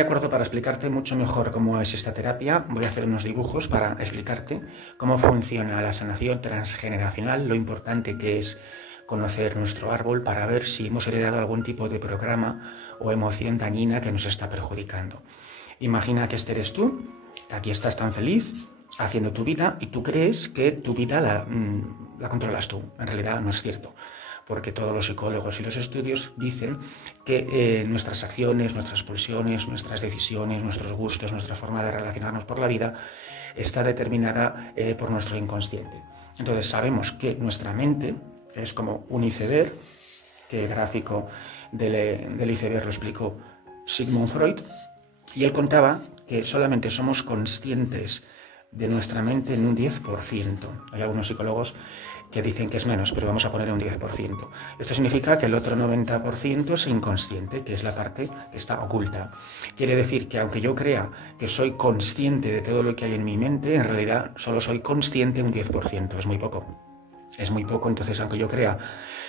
De acuerdo, para explicarte mucho mejor cómo es esta terapia, voy a hacer unos dibujos para explicarte cómo funciona la sanación transgeneracional, lo importante que es conocer nuestro árbol para ver si hemos heredado algún tipo de programa o emoción dañina que nos está perjudicando. Imagina que este eres tú, aquí estás tan feliz haciendo tu vida y tú crees que tu vida la controlas tú. En realidad no es cierto, porque todos los psicólogos y los estudios dicen que nuestras acciones, nuestras pulsiones, nuestras decisiones, nuestros gustos, nuestra forma de relacionarnos por la vida está determinada por nuestro inconsciente. Entonces sabemos que nuestra mente es como un iceberg, que el gráfico del iceberg lo explicó Sigmund Freud, y él contaba que solamente somos conscientes de nuestra mente en un 10%. Hay algunos psicólogos que dicen que es menos, pero vamos a poner un 10%. Esto significa que el otro 90% es inconsciente, que es la parte que está oculta. Quiere decir que aunque yo crea que soy consciente de todo lo que hay en mi mente, en realidad solo soy consciente un 10%, es muy poco. Es muy poco, entonces aunque yo crea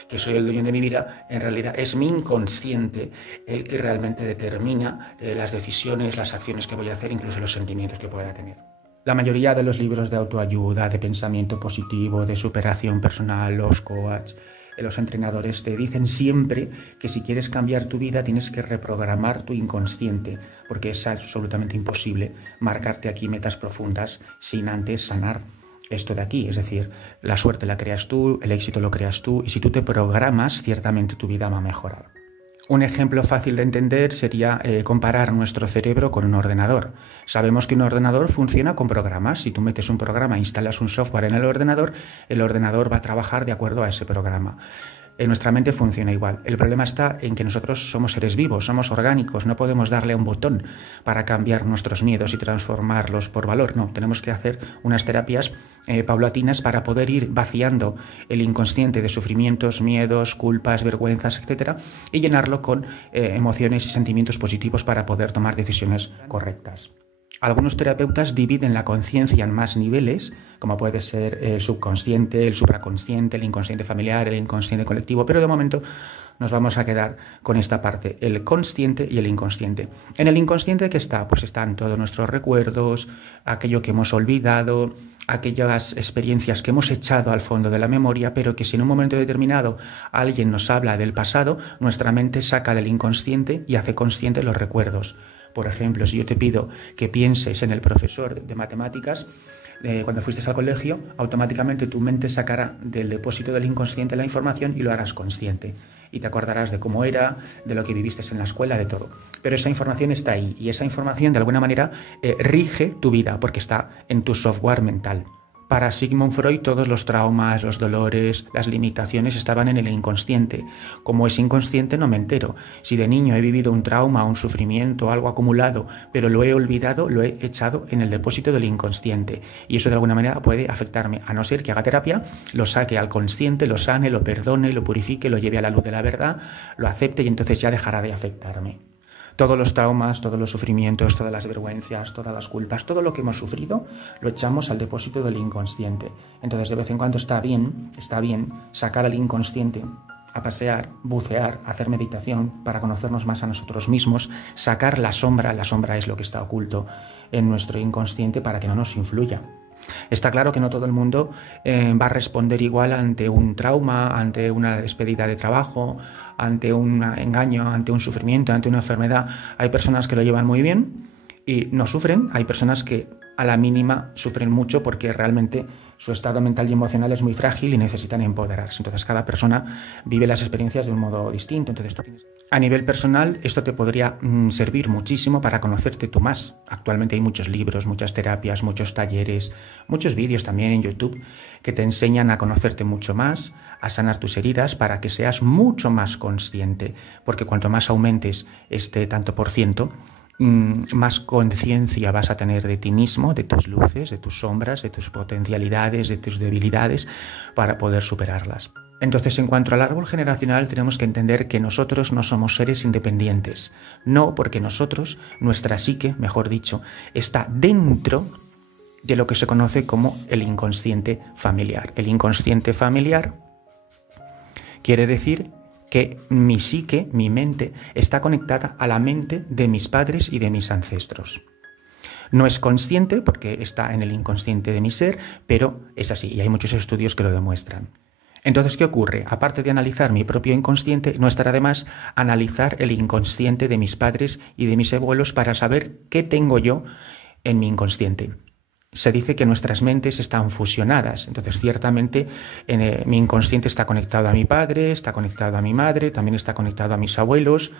que soy el dueño de mi vida, en realidad es mi inconsciente el que realmente determina las decisiones, las acciones que voy a hacer, incluso los sentimientos que pueda tener. La mayoría de los libros de autoayuda, de pensamiento positivo, de superación personal, los coaches, los entrenadores te dicen siempre que si quieres cambiar tu vida tienes que reprogramar tu inconsciente, porque es absolutamente imposible marcarte aquí metas profundas sin antes sanar esto de aquí. Es decir, la suerte la creas tú, el éxito lo creas tú, y si tú te programas, ciertamente tu vida va a mejorar. Un ejemplo fácil de entender sería comparar nuestro cerebro con un ordenador. Sabemos que un ordenador funciona con programas. Si tú metes un programa, instalas un software en el ordenador va a trabajar de acuerdo a ese programa. Nuestra mente funciona igual. El problema está en que nosotros somos seres vivos, somos orgánicos, no podemos darle a un botón para cambiar nuestros miedos y transformarlos por valor. No, tenemos que hacer unas terapias paulatinas para poder ir vaciando el inconsciente de sufrimientos, miedos, culpas, vergüenzas, etc. y llenarlo con emociones y sentimientos positivos para poder tomar decisiones correctas. Algunos terapeutas dividen la conciencia en más niveles, como puede ser el subconsciente, el supraconsciente, el inconsciente familiar, el inconsciente colectivo, pero de momento nos vamos a quedar con esta parte, el consciente y el inconsciente. En el inconsciente, ¿qué está? Pues están todos nuestros recuerdos, aquello que hemos olvidado, aquellas experiencias que hemos echado al fondo de la memoria, pero que si en un momento determinado alguien nos habla del pasado, nuestra mente saca del inconsciente y hace consciente los recuerdos. Por ejemplo, si yo te pido que pienses en el profesor de matemáticas, cuando fuiste al colegio, automáticamente tu mente sacará del depósito del inconsciente la información y lo harás consciente. Y te acordarás de cómo era, de lo que viviste en la escuela, de todo. Pero esa información está ahí y esa información de alguna manera rige tu vida porque está en tu software mental. Para Sigmund Freud todos los traumas, los dolores, las limitaciones estaban en el inconsciente. Como es inconsciente no me entero. Si de niño he vivido un trauma, un sufrimiento, algo acumulado, pero lo he olvidado, lo he echado en el depósito del inconsciente. Y eso de alguna manera puede afectarme, a no ser que haga terapia, lo saque al consciente, lo sane, lo perdone, lo purifique, lo lleve a la luz de la verdad, lo acepte y entonces ya dejará de afectarme. Todos los traumas, todos los sufrimientos, todas las vergüenzas, todas las culpas, todo lo que hemos sufrido, lo echamos al depósito del inconsciente. Entonces, de vez en cuando está bien sacar al inconsciente a pasear, bucear, hacer meditación para conocernos más a nosotros mismos, sacar la sombra es lo que está oculto en nuestro inconsciente para que no nos influya. Está claro que no todo el mundo va a responder igual ante un trauma, ante una despedida de trabajo, ante un engaño, ante un sufrimiento, ante una enfermedad. Hay personas que lo llevan muy bien y no sufren. Hay personas que a la mínima sufren mucho porque realmente su estado mental y emocional es muy frágil y necesitan empoderarse. Entonces cada persona vive las experiencias de un modo distinto. Entonces a nivel personal esto te podría servir muchísimo para conocerte tú más. Actualmente hay muchos libros, muchas terapias, muchos talleres, muchos vídeos también en YouTube que te enseñan a conocerte mucho más, a sanar tus heridas para que seas mucho más consciente. Porque cuanto más aumentes este tanto por ciento, más conciencia vas a tener de ti mismo, de tus luces, de tus sombras, de tus potencialidades, de tus debilidades, para poder superarlas. Entonces, en cuanto al árbol generacional, tenemos que entender que nosotros no somos seres independientes. No, porque nosotros, nuestra psique, mejor dicho, está dentro de lo que se conoce como el inconsciente familiar. El inconsciente familiar quiere decir que mi psique, mi mente, está conectada a la mente de mis padres y de mis ancestros. No es consciente porque está en el inconsciente de mi ser, pero es así y hay muchos estudios que lo demuestran. Entonces, ¿qué ocurre? Aparte de analizar mi propio inconsciente, no estará de más analizar el inconsciente de mis padres y de mis abuelos para saber qué tengo yo en mi inconsciente. Se dice que nuestras mentes están fusionadas, entonces ciertamente mi inconsciente está conectado a mi padre, está conectado a mi madre, también está conectado a mis abuelos,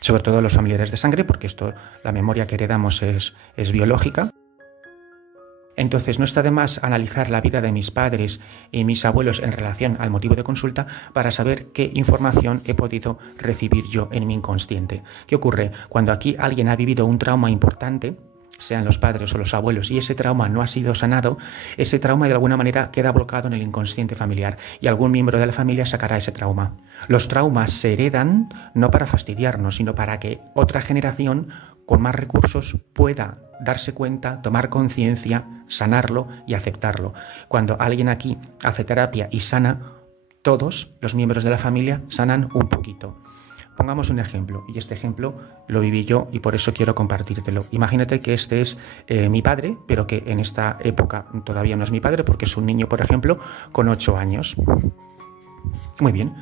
sobre todo a los familiares de sangre, porque la memoria que heredamos es biológica. Entonces no está de más analizar la vida de mis padres y mis abuelos en relación al motivo de consulta para saber qué información he podido recibir yo en mi inconsciente. ¿Qué ocurre? Cuando aquí alguien ha vivido un trauma importante, sean los padres o los abuelos, y ese trauma no ha sido sanado, ese trauma de alguna manera queda bloqueado en el inconsciente familiar y algún miembro de la familia sacará ese trauma. Los traumas se heredan no para fastidiarnos, sino para que otra generación con más recursos pueda darse cuenta, tomar conciencia, sanarlo y aceptarlo. Cuando alguien aquí hace terapia y sana, todos los miembros de la familia sanan un poquito. Pongamos un ejemplo, y este ejemplo lo viví yo y por eso quiero compartírtelo. Imagínate que este es mi padre, pero que en esta época todavía no es mi padre porque es un niño, por ejemplo, con 8 años. Muy bien.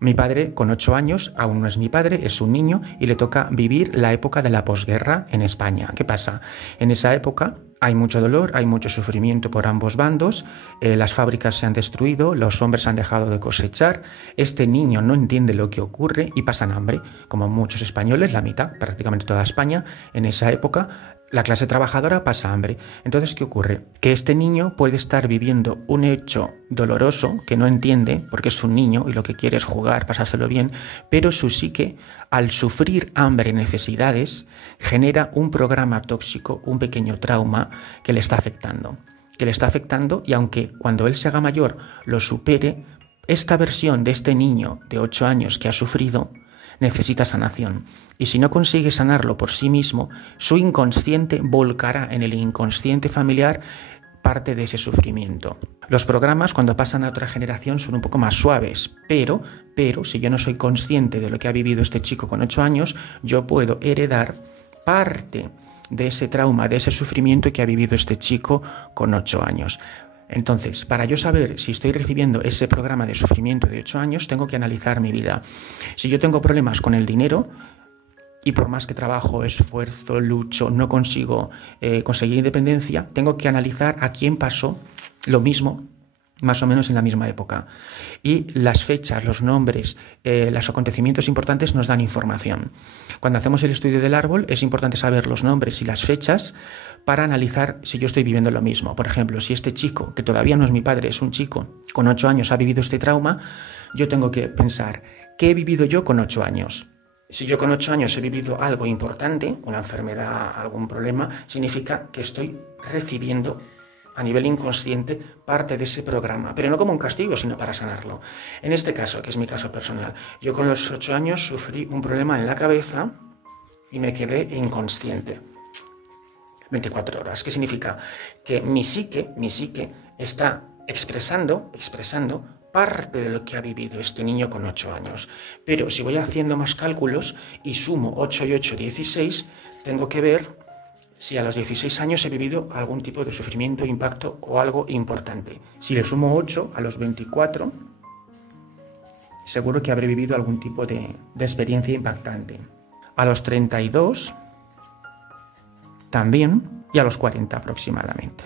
Mi padre con 8 años aún no es mi padre, es un niño y le toca vivir la época de la posguerra en España. ¿Qué pasa? En esa época hay mucho dolor, hay mucho sufrimiento por ambos bandos, las fábricas se han destruido, los hombres han dejado de cosechar, este niño no entiende lo que ocurre y pasan hambre, como muchos españoles, la mitad, prácticamente toda España, en esa época. La clase trabajadora pasa hambre. Entonces, ¿qué ocurre? Que este niño puede estar viviendo un hecho doloroso que no entiende, porque es un niño y lo que quiere es jugar, pasárselo bien, pero su psique, al sufrir hambre y necesidades, genera un programa tóxico, un pequeño trauma que le está afectando. Y aunque cuando él se haga mayor lo supere, esta versión de este niño de 8 años que ha sufrido necesita sanación. Y si no consigue sanarlo por sí mismo, su inconsciente volcará en el inconsciente familiar parte de ese sufrimiento. Los programas cuando pasan a otra generación son un poco más suaves, pero si yo no soy consciente de lo que ha vivido este chico con 8 años, yo puedo heredar parte de ese trauma, de ese sufrimiento que ha vivido este chico con 8 años. Entonces, para yo saber si estoy recibiendo ese programa de sufrimiento de 8 años, tengo que analizar mi vida. Si yo tengo problemas con el dinero y por más que trabajo, esfuerzo, lucho, no consigo conseguir independencia, tengo que analizar a quién pasó lo mismo, más o menos en la misma época. Y las fechas, los nombres, los acontecimientos importantes nos dan información. Cuando hacemos el estudio del árbol es importante saber los nombres y las fechas para analizar si yo estoy viviendo lo mismo. Por ejemplo, si este chico, que todavía no es mi padre, es un chico con 8 años, ha vivido este trauma, yo tengo que pensar, ¿qué he vivido yo con 8 años? Si yo con 8 años he vivido algo importante, una enfermedad, algún problema, significa que estoy recibiendo a nivel inconsciente parte de ese programa, pero no como un castigo, sino para sanarlo. En este caso, que es mi caso personal, yo con los 8 años sufrí un problema en la cabeza y me quedé inconsciente. 24 horas. ¿Qué significa? Que mi psique está expresando parte de lo que ha vivido este niño con 8 años. Pero si voy haciendo más cálculos y sumo 8 y 8, 16, tengo que ver si a los 16 años he vivido algún tipo de sufrimiento, impacto o algo importante. Si le sumo 8 a los 24, seguro que habré vivido algún tipo de experiencia impactante. A los 32 también y a los 40 aproximadamente.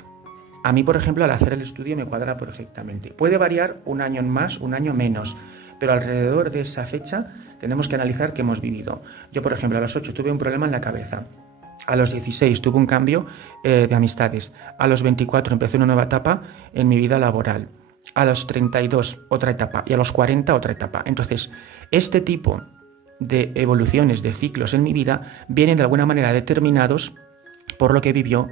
A mí, por ejemplo, al hacer el estudio me cuadra perfectamente. Puede variar un año más, un año menos, pero alrededor de esa fecha tenemos que analizar qué hemos vivido. Yo, por ejemplo, a los 8 tuve un problema en la cabeza. A los 16 tuve un cambio de amistades. A los 24 empecé una nueva etapa en mi vida laboral. A los 32 otra etapa y a los 40 otra etapa. Entonces, este tipo de evoluciones, de ciclos en mi vida vienen de alguna manera determinados por lo que vivió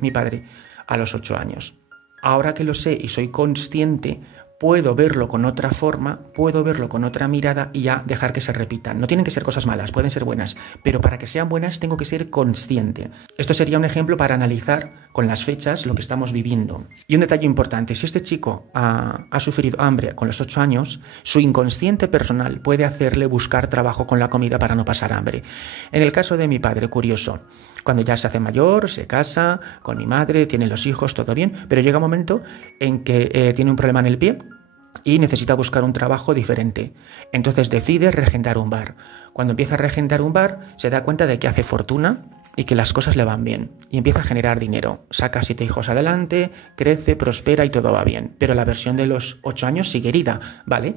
mi padre, a los 8 años. Ahora que lo sé y soy consciente, puedo verlo con otra forma, puedo verlo con otra mirada y ya dejar que se repitan. No tienen que ser cosas malas, pueden ser buenas, pero para que sean buenas tengo que ser consciente. Esto sería un ejemplo para analizar con las fechas lo que estamos viviendo. Y un detalle importante, si este chico ha sufrido hambre con los 8 años, su inconsciente personal puede hacerle buscar trabajo con la comida para no pasar hambre. En el caso de mi padre, curioso, cuando ya se hace mayor, se casa con mi madre, tiene los hijos, todo bien, pero llega un momento en que tiene un problema en el pie y necesita buscar un trabajo diferente. Entonces decide regentar un bar. Cuando empieza a regentar un bar, se da cuenta de que hace fortuna y que las cosas le van bien. Y empieza a generar dinero. Saca 7 hijos adelante, crece, prospera y todo va bien. Pero la versión de los 8 años sigue herida, ¿vale?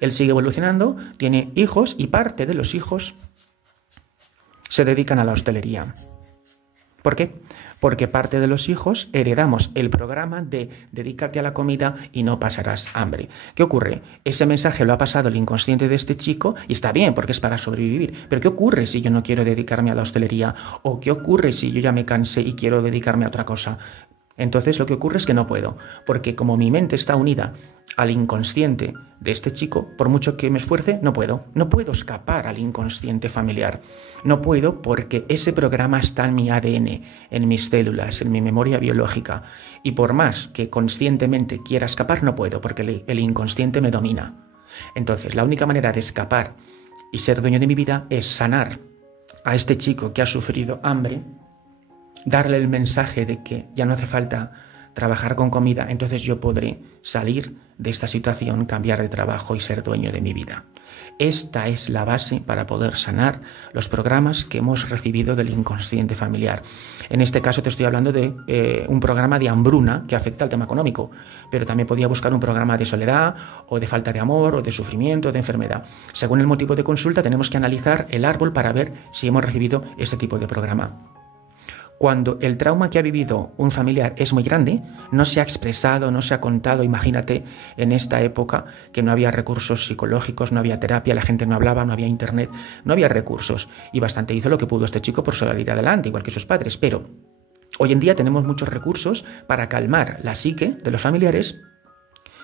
Él sigue evolucionando, tiene hijos y parte de los hijos se dedican a la hostelería. ¿Por qué? Porque parte de los hijos heredamos el programa de dedícate a la comida y no pasarás hambre. ¿Qué ocurre? Ese mensaje lo ha pasado el inconsciente de este chico y está bien porque es para sobrevivir. Pero ¿qué ocurre si yo no quiero dedicarme a la hostelería? ¿O qué ocurre si yo ya me cansé y quiero dedicarme a otra cosa? Entonces lo que ocurre es que no puedo, porque como mi mente está unida al inconsciente de este chico, por mucho que me esfuerce, no puedo escapar al inconsciente familiar. No puedo porque ese programa está en mi ADN, en mis células, en mi memoria biológica. Y por más que conscientemente quiera escapar, no puedo, porque el inconsciente me domina. Entonces, la única manera de escapar y ser dueño de mi vida es sanar a este chico que ha sufrido hambre, darle el mensaje de que ya no hace falta trabajar con comida, entonces yo podré salir de esta situación, cambiar de trabajo y ser dueño de mi vida. Esta es la base para poder sanar los programas que hemos recibido del inconsciente familiar. En este caso te estoy hablando de un programa de hambruna que afecta al tema económico, pero también podía buscar un programa de soledad o de falta de amor o de sufrimiento o de enfermedad. Según el motivo de consulta tenemos que analizar el árbol para ver si hemos recibido este tipo de programa. Cuando el trauma que ha vivido un familiar es muy grande, no se ha expresado, no se ha contado, imagínate en esta época que no había recursos psicológicos, no había terapia, la gente no hablaba, no había internet, no había recursos y bastante hizo lo que pudo este chico por salir adelante, igual que sus padres, pero hoy en día tenemos muchos recursos para calmar la psique de los familiares,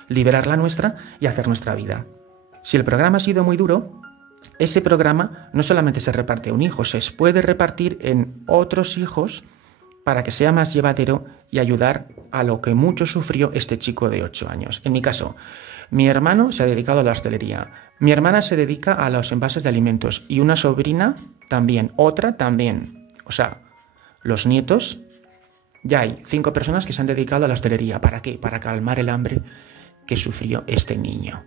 liberar la nuestra y hacer nuestra vida. Si el programa ha sido muy duro, ese programa no solamente se reparte a un hijo, se puede repartir en otros hijos para que sea más llevadero y ayudar a lo que mucho sufrió este chico de 8 años. En mi caso, mi hermano se ha dedicado a la hostelería, mi hermana se dedica a los envases de alimentos y una sobrina también, otra también. O sea, los nietos, ya hay 5 personas que se han dedicado a la hostelería. ¿Para qué? Para calmar el hambre que sufrió este niño.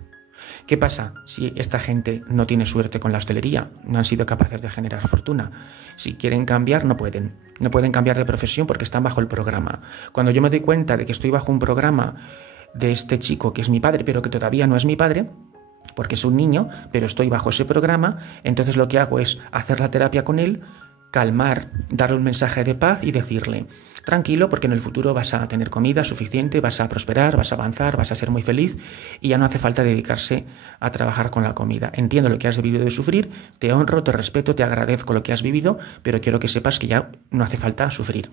¿Qué pasa si esta gente no tiene suerte con la hostelería? No han sido capaces de generar fortuna. Si quieren cambiar, no pueden. No pueden cambiar de profesión porque están bajo el programa. Cuando yo me doy cuenta de que estoy bajo un programa de este chico que es mi padre, pero que todavía no es mi padre, porque es un niño, pero estoy bajo ese programa, entonces lo que hago es hacer la terapia con él, calmar, darle un mensaje de paz y decirle: tranquilo, porque en el futuro vas a tener comida suficiente, vas a prosperar, vas a avanzar, vas a ser muy feliz y ya no hace falta dedicarse a trabajar con la comida. Entiendo lo que has debido de sufrir, te honro, te respeto, te agradezco lo que has vivido, pero quiero que sepas que ya no hace falta sufrir.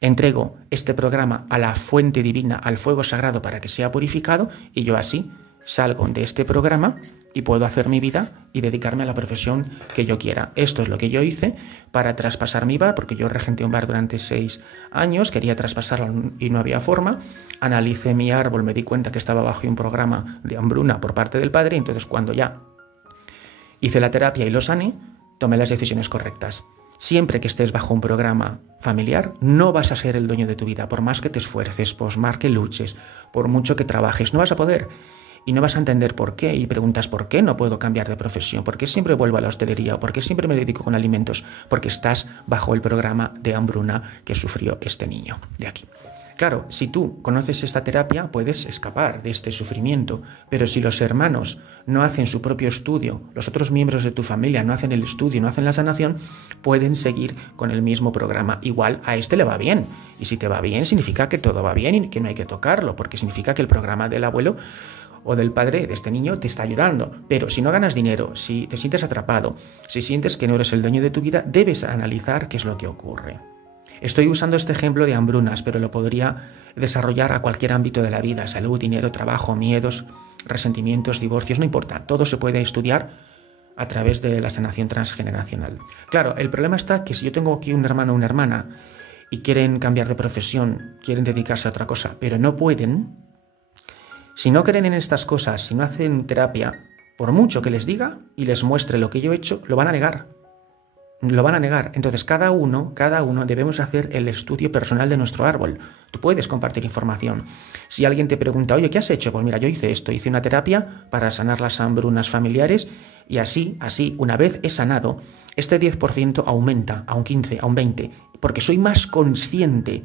Entrego este programa a la fuente divina, al fuego sagrado para que sea purificado y yo así salgo de este programa y puedo hacer mi vida y dedicarme a la profesión que yo quiera. Esto es lo que yo hice para traspasar mi bar, porque yo regenté un bar durante 6 años, quería traspasarlo y no había forma. Analicé mi árbol, me di cuenta que estaba bajo un programa de hambruna por parte del padre, y entonces cuando ya hice la terapia y lo sané, tomé las decisiones correctas. Siempre que estés bajo un programa familiar, no vas a ser el dueño de tu vida, por más que te esfuerces, por más que luches, por mucho que trabajes, no vas a poder. Y no vas a entender por qué, y preguntas por qué no puedo cambiar de profesión, por qué siempre vuelvo a la hostelería, o por qué siempre me dedico con alimentos, porque estás bajo el programa de hambruna que sufrió este niño de aquí. Claro, si tú conoces esta terapia, puedes escapar de este sufrimiento, pero si los hermanos no hacen su propio estudio, los otros miembros de tu familia no hacen el estudio, no hacen la sanación, pueden seguir con el mismo programa. Igual a este le va bien, y si te va bien significa que todo va bien y que no hay que tocarlo, porque significa que el programa del abuelo o del padre de este niño te está ayudando. Pero si no ganas dinero, si te sientes atrapado, si sientes que no eres el dueño de tu vida, debes analizar qué es lo que ocurre. Estoy usando este ejemplo de hambrunas, pero lo podría desarrollar a cualquier ámbito de la vida: salud, dinero, trabajo, miedos, resentimientos, divorcios, no importa. Todo se puede estudiar a través de la sanación transgeneracional. Claro, el problema está que si yo tengo aquí un hermano o una hermana y quieren cambiar de profesión, quieren dedicarse a otra cosa, pero no pueden, si no creen en estas cosas, si no hacen terapia, por mucho que les diga y les muestre lo que yo he hecho, lo van a negar. Lo van a negar. Entonces cada uno debemos hacer el estudio personal de nuestro árbol. Tú puedes compartir información. Si alguien te pregunta, oye, ¿qué has hecho? Pues mira, yo hice esto, hice una terapia para sanar las hambrunas familiares y así, una vez he sanado, este 10% aumenta a un 15, a un 20, porque soy más consciente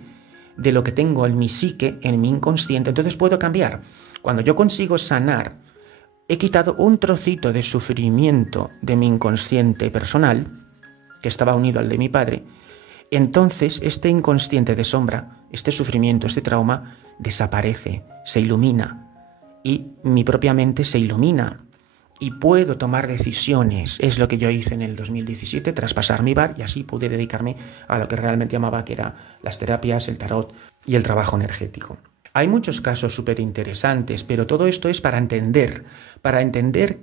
de lo que tengo en mi psique, en mi inconsciente, entonces puedo cambiar. Cuando yo consigo sanar, he quitado un trocito de sufrimiento de mi inconsciente personal, que estaba unido al de mi padre, entonces este inconsciente de sombra, este sufrimiento, este trauma, desaparece, se ilumina, y mi propia mente se ilumina, y puedo tomar decisiones. Es lo que yo hice en el 2017, traspasar mi bar, y así pude dedicarme a lo que realmente amaba, que eran las terapias, el tarot y el trabajo energético. Hay muchos casos súper interesantes, pero todo esto es para entender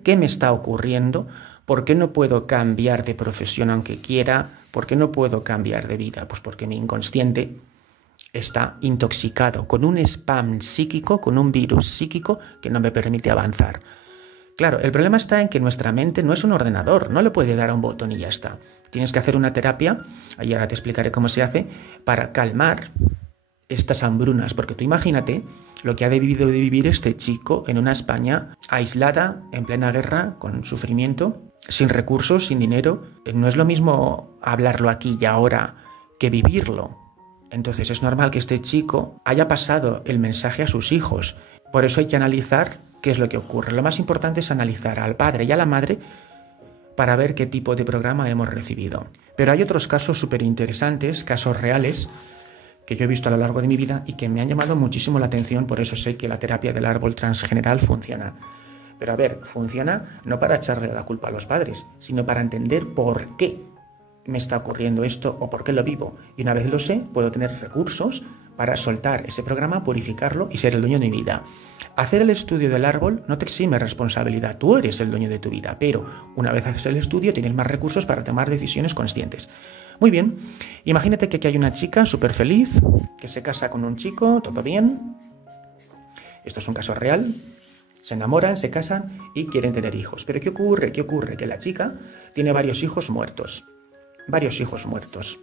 qué me está ocurriendo, por qué no puedo cambiar de profesión aunque quiera, por qué no puedo cambiar de vida. Pues porque mi inconsciente está intoxicado con un spam psíquico, con un virus psíquico que no me permite avanzar. Claro, el problema está en que nuestra mente no es un ordenador, no le puede dar a un botón y ya está. Tienes que hacer una terapia, y ahora te explicaré cómo se hace, para calmar estas hambrunas, porque tú imagínate lo que ha debido de vivir este chico en una España aislada, en plena guerra, con sufrimiento, sin recursos, sin dinero. No es lo mismo hablarlo aquí y ahora que vivirlo. Entonces es normal que este chico haya pasado el mensaje a sus hijos. Por eso hay que analizar qué es lo que ocurre. Lo más importante es analizar al padre y a la madre para ver qué tipo de programa hemos recibido. Pero hay otros casos súper interesantes, casos reales, que yo he visto a lo largo de mi vida y que me han llamado muchísimo la atención. Por eso sé que la terapia del árbol transgeneral funciona. Pero a ver, funciona no para echarle la culpa a los padres, sino para entender por qué me está ocurriendo esto o por qué lo vivo. Y una vez lo sé, puedo tener recursos para soltar ese programa, purificarlo y ser el dueño de mi vida. Hacer el estudio del árbol no te exime responsabilidad, tú eres el dueño de tu vida, pero una vez haces el estudio tienes más recursos para tomar decisiones conscientes. Muy bien, imagínate que aquí hay una chica súper feliz, que se casa con un chico, todo bien. Esto es un caso real. Se enamoran, se casan y quieren tener hijos. Pero ¿qué ocurre? Que la chica tiene varios hijos muertos. Varios hijos muertos.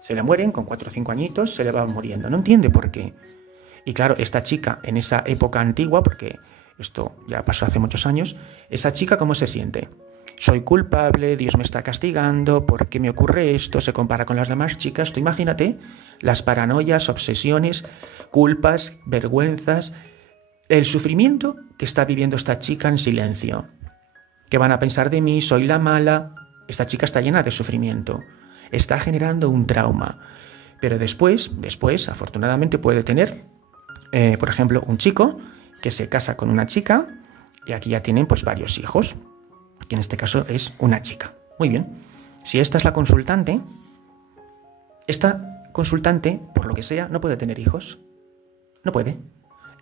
Se le mueren con 4 o 5 añitos, se le van muriendo. No entiende por qué. Y claro, esta chica en esa época antigua, porque esto ya pasó hace muchos años, esa chica ¿cómo se siente? Soy culpable, Dios me está castigando, ¿por qué me ocurre esto? Se compara con las demás chicas. Tú imagínate las paranoias, obsesiones, culpas, vergüenzas, el sufrimiento que está viviendo esta chica en silencio. ¿Qué van a pensar de mí? Soy la mala. Esta chica está llena de sufrimiento. Está generando un trauma. Pero después, afortunadamente puede tener, por ejemplo, un chico que se casa con una chica y aquí ya tienen pues varios hijos, que en este caso es una chica. Muy bien. Si esta es la consultante, esta consultante, por lo que sea, no puede tener hijos. No puede.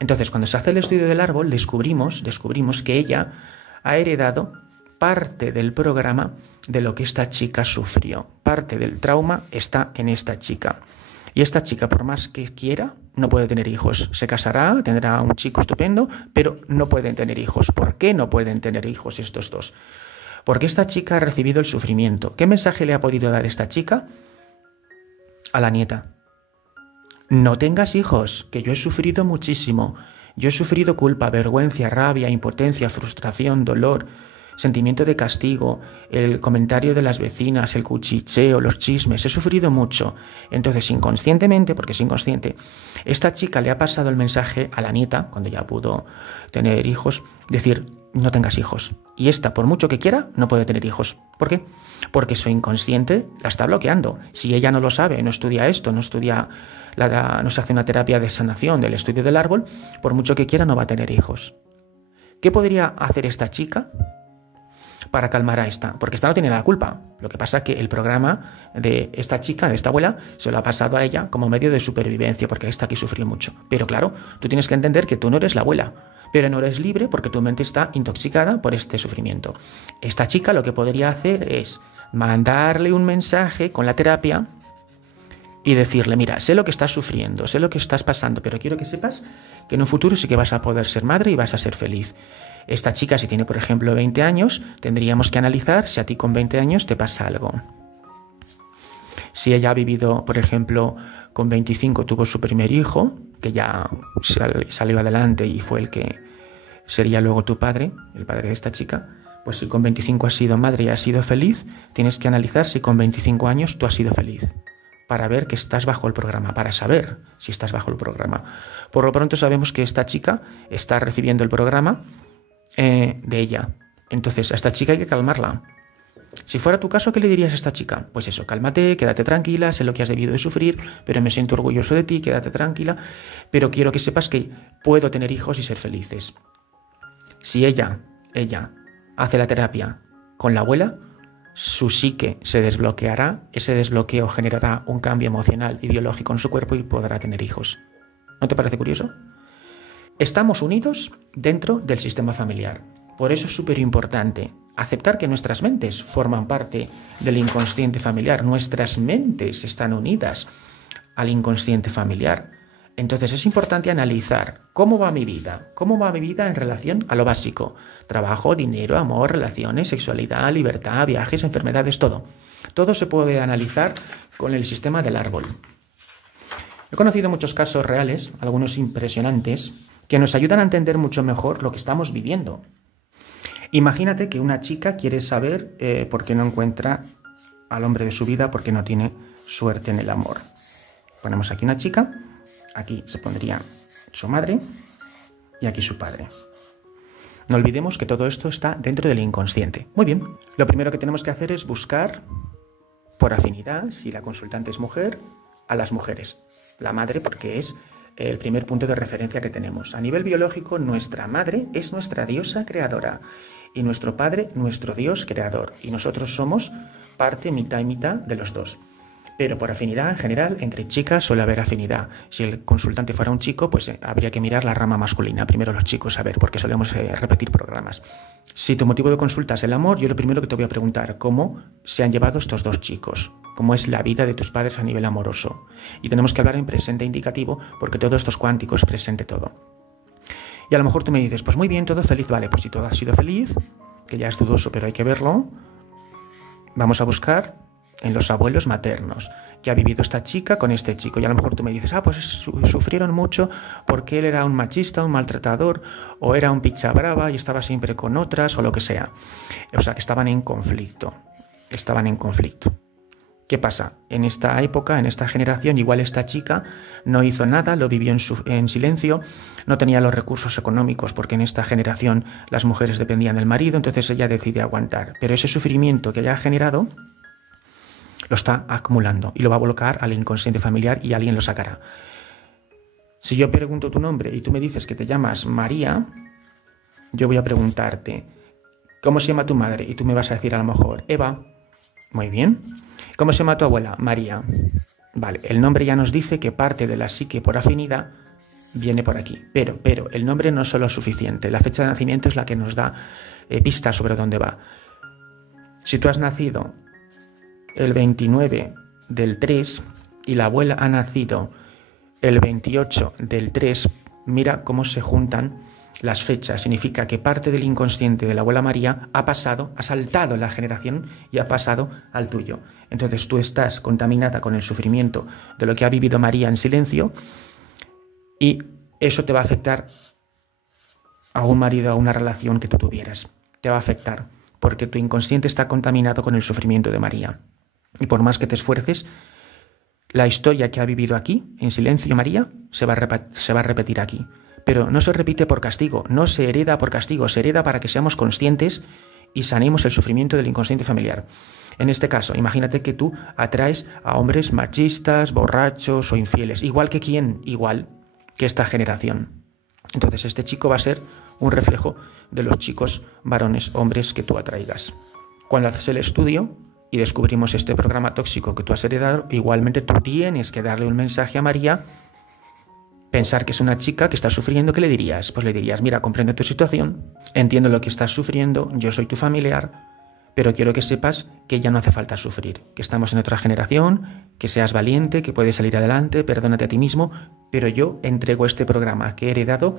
Entonces, cuando se hace el estudio del árbol, descubrimos que ella ha heredado parte del programa de lo que esta chica sufrió. Parte del trauma está en esta chica. Y esta chica, por más que quiera, no puede tener hijos. Se casará, tendrá un chico estupendo, pero no pueden tener hijos. ¿Por qué no pueden tener hijos estos dos? Porque esta chica ha recibido el sufrimiento. ¿Qué mensaje le ha podido dar esta chica a la nieta? No tengas hijos, que yo he sufrido muchísimo. Yo he sufrido culpa, vergüenza, rabia, impotencia, frustración, dolor, sentimiento de castigo, el comentario de las vecinas, el cuchicheo, los chismes. He sufrido mucho. Entonces, inconscientemente, porque es inconsciente, esta chica le ha pasado el mensaje a la nieta, cuando ya pudo tener hijos, decir, no tengas hijos. Y esta, por mucho que quiera, no puede tener hijos. ¿Por qué? Porque su inconsciente la está bloqueando. Si ella no lo sabe, no estudia esto, no se hace una terapia de sanación del estudio del árbol, por mucho que quiera no va a tener hijos. ¿Qué podría hacer esta chica para calmar a esta, porque esta no tiene la culpa. Lo que pasa es que el programa de esta chica, de esta abuela, se lo ha pasado a ella como medio de supervivencia, porque esta aquí sufrió mucho. Pero claro, tú tienes que entender que tú no eres la abuela, pero no eres libre porque tu mente está intoxicada por este sufrimiento. Esta chica lo que podría hacer es mandarle un mensaje con la terapia y decirle, mira, sé lo que estás sufriendo, sé lo que estás pasando, pero quiero que sepas que en un futuro sí que vas a poder ser madre y vas a ser feliz. Esta chica, si tiene, por ejemplo, 20 años, tendríamos que analizar si a ti con 20 años te pasa algo. Si ella ha vivido, por ejemplo, con 25 tuvo su primer hijo, que ya salió adelante y fue el que sería luego tu padre, el padre de esta chica, pues si con 25 has sido madre y has sido feliz, tienes que analizar si con 25 años tú has sido feliz, para ver que estás bajo el programa, para saber si estás bajo el programa. Por lo pronto sabemos que esta chica está recibiendo el programa de ella. Entonces a esta chica hay que calmarla. Si fuera tu caso, ¿qué le dirías a esta chica? Pues eso, cálmate, quédate tranquila, sé lo que has debido de sufrir, pero me siento orgulloso de ti, quédate tranquila, pero quiero que sepas que puedo tener hijos y ser felices. Si ella hace la terapia con la abuela, su psique se desbloqueará, ese desbloqueo generará un cambio emocional y biológico en su cuerpo y podrá tener hijos. ¿No te parece curioso? Estamos unidos dentro del sistema familiar. Por eso es súper importante aceptar que nuestras mentes forman parte del inconsciente familiar. Nuestras mentes están unidas al inconsciente familiar. Entonces es importante analizar cómo va mi vida en relación a lo básico. Trabajo, dinero, amor, relaciones, sexualidad, libertad, viajes, enfermedades, todo. Todo se puede analizar con el sistema del árbol. He conocido muchos casos reales, algunos impresionantes, que nos ayudan a entender mucho mejor lo que estamos viviendo. Imagínate que una chica quiere saber por qué no encuentra al hombre de su vida, por qué no tiene suerte en el amor. Ponemos aquí una chica, aquí se pondría su madre y aquí su padre. No olvidemos que todo esto está dentro del inconsciente. Muy bien, lo primero que tenemos que hacer es buscar por afinidad, si la consultante es mujer, a las mujeres. La madre porque es el primer punto de referencia que tenemos. A nivel biológico, nuestra madre es nuestra diosa creadora y nuestro padre, nuestro dios creador. Y nosotros somos parte, mitad y mitad de los dos. Pero por afinidad, en general, entre chicas suele haber afinidad. Si el consultante fuera un chico, pues habría que mirar la rama masculina. Primero los chicos, a ver, porque solemos repetir programas. Si tu motivo de consulta es el amor, yo lo primero que te voy a preguntar, ¿cómo se han llevado estos dos chicos? ¿Cómo es la vida de tus padres a nivel amoroso? Y tenemos que hablar en presente indicativo, porque todo esto es cuántico, es presente todo. Y a lo mejor tú me dices, pues muy bien, todo feliz, vale, pues si todo ha sido feliz, que ya es dudoso, pero hay que verlo, vamos a buscar en los abuelos maternos, que ha vivido esta chica con este chico. Y a lo mejor tú me dices, pues sufrieron mucho porque él era un machista, un maltratador, o era un picha brava y estaba siempre con otras, o lo que sea. O sea, que estaban en conflicto. ¿Qué pasa? En esta época, en esta generación, igual esta chica no hizo nada, lo vivió en silencio, no tenía los recursos económicos porque en esta generación las mujeres dependían del marido, entonces ella decide aguantar. Pero ese sufrimiento que ella ha generado lo está acumulando y lo va a volcar al inconsciente familiar y alguien lo sacará. Si yo pregunto tu nombre y tú me dices que te llamas María, yo voy a preguntarte, ¿cómo se llama tu madre? Y tú me vas a decir a lo mejor, Eva. Muy bien. ¿Cómo se llama tu abuela? María. Vale, el nombre ya nos dice que parte de la psique por afinidad viene por aquí. Pero el nombre no solo es suficiente. La fecha de nacimiento es la que nos da pistas sobre dónde va. Si tú has nacido el 29 del 3 y la abuela ha nacido el 28 del 3, mira cómo se juntan las fechas. Significa que parte del inconsciente de la abuela María ha saltado la generación y ha pasado al tuyo. Entonces tú estás contaminada con el sufrimiento de lo que ha vivido María en silencio y eso te va a afectar a un marido, a una relación que tú tuvieras. Te va a afectar porque tu inconsciente está contaminado con el sufrimiento de María. Y por más que te esfuerces, la historia que ha vivido aquí, en silencio María, se va a repetir aquí. Pero no se repite por castigo, no se hereda por castigo, se hereda para que seamos conscientes y sanemos el sufrimiento del inconsciente familiar. En este caso, imagínate que tú atraes a hombres machistas, borrachos o infieles. ¿Igual que quién? Igual que esta generación. Entonces este chico va a ser un reflejo de los chicos, varones, hombres que tú atraigas. Cuando haces el estudio y descubrimos este programa tóxico que tú has heredado, igualmente tú tienes que darle un mensaje a María, pensar que es una chica que está sufriendo. ¿Qué le dirías? Pues le dirías: mira, comprendo tu situación, entiendo lo que estás sufriendo, yo soy tu familiar, pero quiero que sepas que ya no hace falta sufrir, que estamos en otra generación, que seas valiente, que puedes salir adelante, perdónate a ti mismo, pero yo entrego este programa que he heredado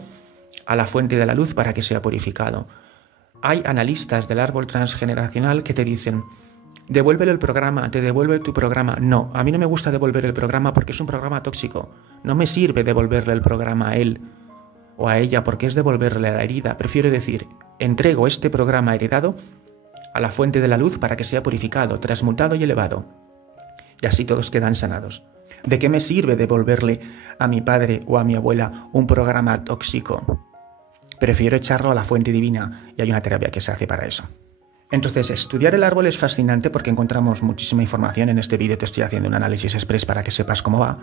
a la fuente de la luz para que sea purificado. Hay analistas del árbol transgeneracional que te dicen: devuélvele el programa, te devuelve tu programa. No, a mí no me gusta devolver el programa porque es un programa tóxico. No me sirve devolverle el programa a él o a ella porque es devolverle la herida. Prefiero decir: entrego este programa heredado a la fuente de la luz para que sea purificado, transmutado y elevado. Y así todos quedan sanados. ¿De qué me sirve devolverle a mi padre o a mi abuela un programa tóxico? Prefiero echarlo a la fuente divina y hay una terapia que se hace para eso. Entonces, estudiar el árbol es fascinante porque encontramos muchísima información. En este vídeo te estoy haciendo un análisis express para que sepas cómo va.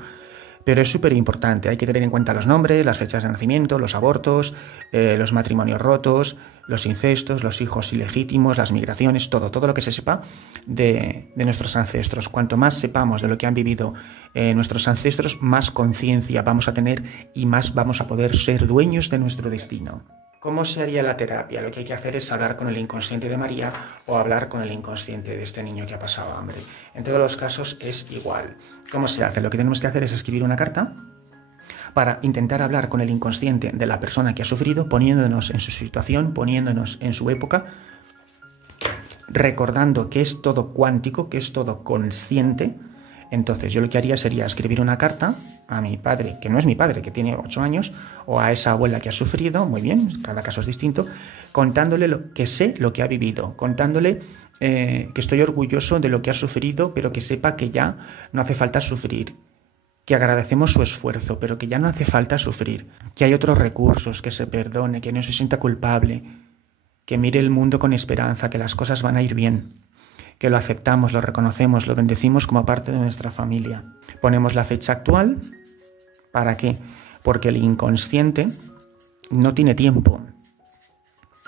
Pero es súper importante, hay que tener en cuenta los nombres, las fechas de nacimiento, los abortos, los matrimonios rotos, los incestos, los hijos ilegítimos, las migraciones, todo lo que se sepa de nuestros ancestros. Cuanto más sepamos de lo que han vivido nuestros ancestros, más conciencia vamos a tener y más vamos a poder ser dueños de nuestro destino. ¿Cómo se haría la terapia? Lo que hay que hacer es hablar con el inconsciente de María o hablar con el inconsciente de este niño que ha pasado hambre. En todos los casos es igual. ¿Cómo se hace? Lo que tenemos que hacer es escribir una carta para intentar hablar con el inconsciente de la persona que ha sufrido, poniéndonos en su situación, poniéndonos en su época, recordando que es todo cuántico, que es todo consciente. Entonces yo lo que haría sería escribir una carta a mi padre, que no es mi padre, que tiene 8 años, o a esa abuela que ha sufrido, muy bien, cada caso es distinto, contándole lo que sé, lo que ha vivido, contándole que estoy orgulloso de lo que ha sufrido, pero que sepa que ya no hace falta sufrir, que agradecemos su esfuerzo, pero que ya no hace falta sufrir, que hay otros recursos, que se perdone, que no se sienta culpable, que mire el mundo con esperanza, que las cosas van a ir bien, que lo aceptamos, lo reconocemos, lo bendecimos como parte de nuestra familia. Ponemos la fecha actual. ¿Para qué? Porque el inconsciente no tiene tiempo,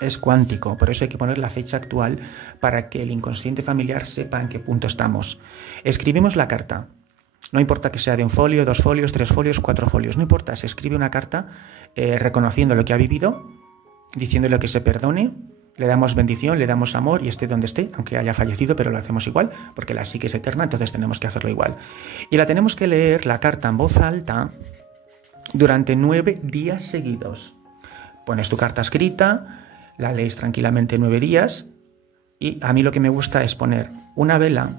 es cuántico, por eso hay que poner la fecha actual para que el inconsciente familiar sepa en qué punto estamos. Escribimos la carta, no importa que sea de 1 folio, 2 folios, 3 folios, 4 folios, no importa, se escribe una carta reconociendo lo que ha vivido, diciéndole que se perdone, le damos bendición, le damos amor y esté donde esté, aunque haya fallecido, pero lo hacemos igual, porque la psique es eterna, entonces tenemos que hacerlo igual. Y la tenemos que leer, la carta, en voz alta, durante 9 días seguidos. Pones tu carta escrita, la lees tranquilamente 9 días, y a mí lo que me gusta es poner una vela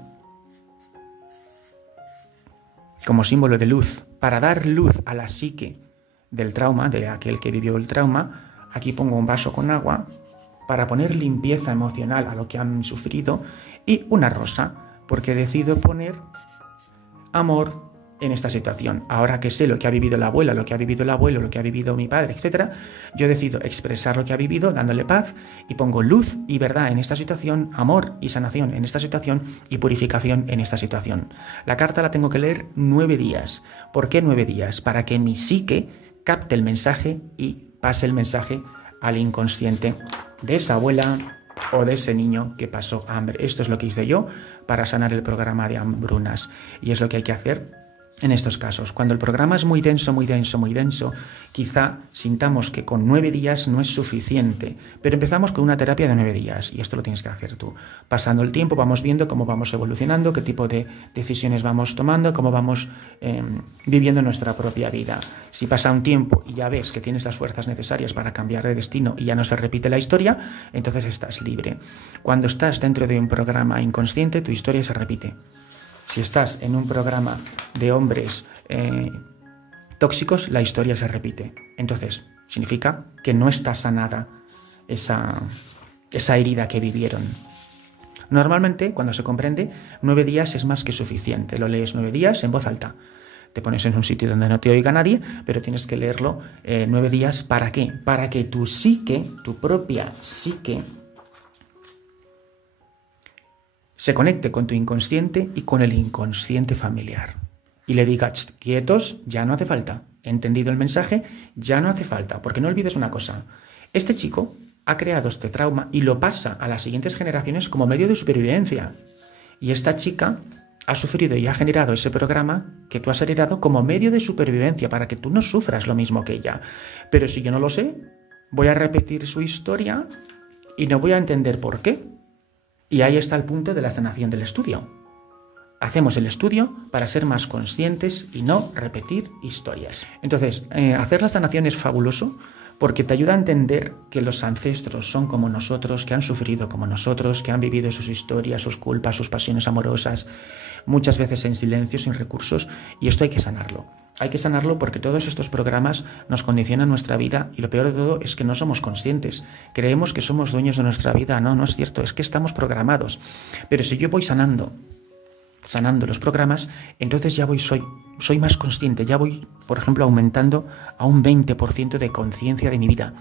como símbolo de luz, para dar luz a la psique del trauma, de aquel que vivió el trauma. Aquí pongo un vaso con agua, para poner limpieza emocional a lo que han sufrido, y una rosa, porque decido poner amor en esta situación. Ahora que sé lo que ha vivido la abuela, lo que ha vivido el abuelo, lo que ha vivido mi padre, etc., yo decido expresar lo que ha vivido dándole paz y pongo luz y verdad en esta situación, amor y sanación en esta situación y purificación en esta situación. La carta la tengo que leer 9 días. ¿Por qué 9 días? Para que mi psique capte el mensaje y pase el mensaje al inconsciente de esa abuela o de ese niño que pasó hambre. Esto es lo que hice yo para sanar el programa de hambrunas y es lo que hay que hacer en estos casos. Cuando el programa es muy denso, muy denso, muy denso, quizá sintamos que con 9 días no es suficiente, pero empezamos con una terapia de 9 días y esto lo tienes que hacer tú. Pasando el tiempo vamos viendo cómo vamos evolucionando, qué tipo de decisiones vamos tomando, cómo vamos viviendo nuestra propia vida. Si pasa un tiempo y ya ves que tienes las fuerzas necesarias para cambiar de destino y ya no se repite la historia, entonces estás libre. Cuando estás dentro de un programa inconsciente, tu historia se repite. Si estás en un programa de hombres tóxicos, la historia se repite. Entonces, significa que no está sanada esa herida que vivieron. Normalmente, cuando se comprende, 9 días es más que suficiente. Lo lees 9 días en voz alta. Te pones en un sitio donde no te oiga nadie, pero tienes que leerlo 9 días. ¿Para qué? Para que tu psique, tu propia psique, se conecte con tu inconsciente y con el inconsciente familiar. Y le diga: quietos, ya no hace falta. entendido el mensaje, ya no hace falta, porque no olvides una cosa. Este chico ha creado este trauma y lo pasa a las siguientes generaciones como medio de supervivencia. Y esta chica ha sufrido y ha generado ese programa que tú has heredado como medio de supervivencia para que tú no sufras lo mismo que ella. Pero si yo no lo sé, voy a repetir su historia y no voy a entender por qué. Y ahí está el punto de la sanación del estudio. Hacemos el estudio para ser más conscientes y no repetir historias. Entonces, hacer la sanación es fabuloso porque te ayuda a entender que los ancestros son como nosotros, que han sufrido como nosotros, que han vivido sus historias, sus culpas, sus pasiones amorosas, muchas veces en silencio, sin recursos, y esto hay que sanarlo. Hay que sanarlo porque todos estos programas nos condicionan nuestra vida y lo peor de todo es que no somos conscientes. Creemos que somos dueños de nuestra vida. No, no es cierto, es que estamos programados. Pero si yo voy sanando los programas, entonces ya soy más consciente, ya voy, por ejemplo, aumentando a un 20% de conciencia de mi vida.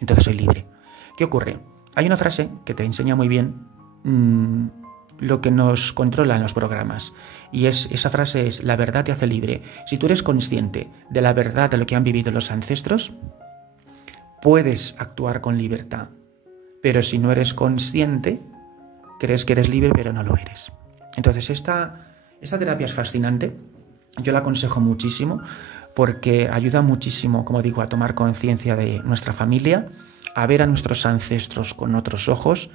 Entonces soy libre. ¿Qué ocurre? Hay una frase que te enseña muy bien lo que nos controla en los programas. Y esa frase es: la verdad te hace libre. Si tú eres consciente de la verdad de lo que han vivido los ancestros, puedes actuar con libertad. Pero si no eres consciente, crees que eres libre, pero no lo eres. Entonces esta terapia es fascinante. Yo la aconsejo muchísimo porque ayuda muchísimo, como digo, a tomar conciencia de nuestra familia, a ver a nuestros ancestros con otros ojos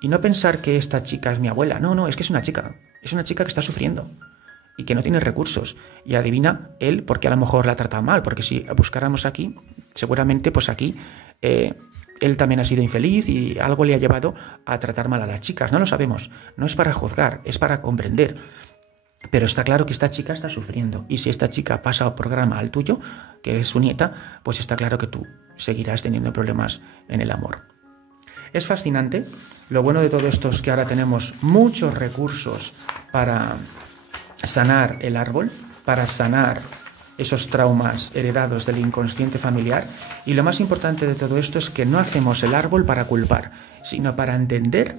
y no pensar que esta chica es mi abuela. No, es que es una chica que está sufriendo y que no tiene recursos. Y adivina él por qué a lo mejor la trata mal, porque si buscáramos aquí, seguramente pues aquí él también ha sido infeliz y algo le ha llevado a tratar mal a las chicas. No lo sabemos. No es para juzgar, es para comprender. Pero está claro que esta chica está sufriendo. Y si esta chica pasa el programa al tuyo, que eres su nieta, pues está claro que tú seguirás teniendo problemas en el amor. Es fascinante. Lo bueno de todo esto es que ahora tenemos muchos recursos para sanar el árbol, para sanar esos traumas heredados del inconsciente familiar. Y lo más importante de todo esto es que no hacemos el árbol para culpar, sino para entender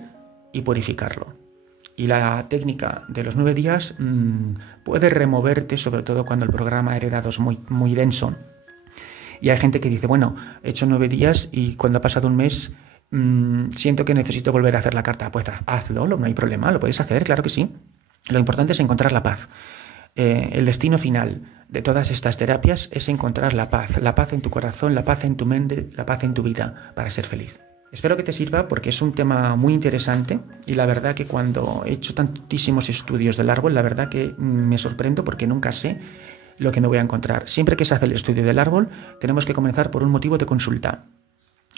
y purificarlo. Y la técnica de los 9 días puede removerte, sobre todo cuando el programa heredado es muy, muy denso. Y hay gente que dice, bueno, he hecho 9 días y cuando ha pasado un mes siento que necesito volver a hacer la carta. Pues hazlo, no hay problema, lo puedes hacer, claro que sí. Lo importante es encontrar la paz. El destino final de todas estas terapias es encontrar la paz en tu corazón, la paz en tu mente, la paz en tu vida para ser feliz. Espero que te sirva porque es un tema muy interesante y la verdad que cuando he hecho tantísimos estudios del árbol, la verdad que me sorprendo porque nunca sé lo que me voy a encontrar. Siempre que se hace el estudio del árbol, tenemos que comenzar por un motivo de consulta.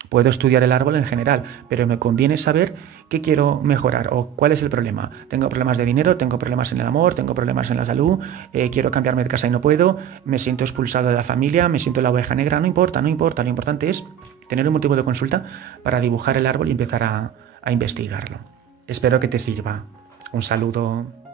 Puedo estudiar el árbol en general, pero me conviene saber qué quiero mejorar o cuál es el problema. Tengo problemas de dinero, tengo problemas en el amor, tengo problemas en la salud, quiero cambiarme de casa y no puedo, me siento expulsado de la familia, me siento la oveja negra. No importa. Lo importante es tener un motivo de consulta para dibujar el árbol y empezar a investigarlo. Espero que te sirva. Un saludo.